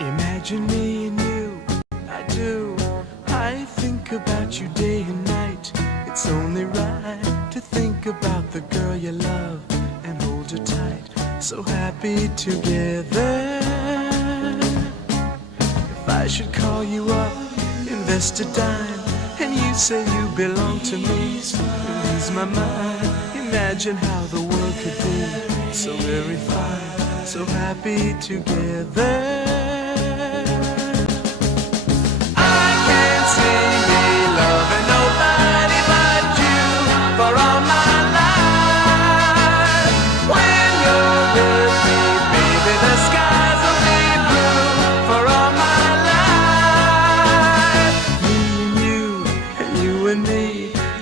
Imagine me and you, I do. I think about you day and night. It's only right to think about the girl you love and hold her tight. So happy together. If I should call you up, invest a dime, and you say you belong to me, lose my mind. Imagine how the world could be so very fine, so happy together.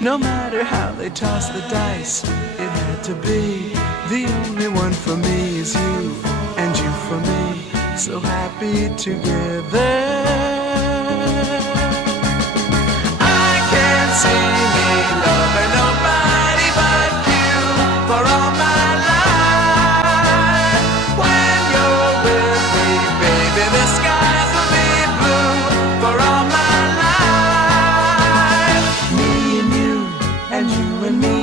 No matter how they toss the dice, it had to be. The only one for me is you, and you for me, so happy together. I can't see me loving nobody but you for all my life. When you're with me, baby, the skies will be blue for all my life. Me and you, and you and me,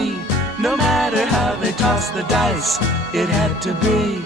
no matter how they toss the dice, it had to be.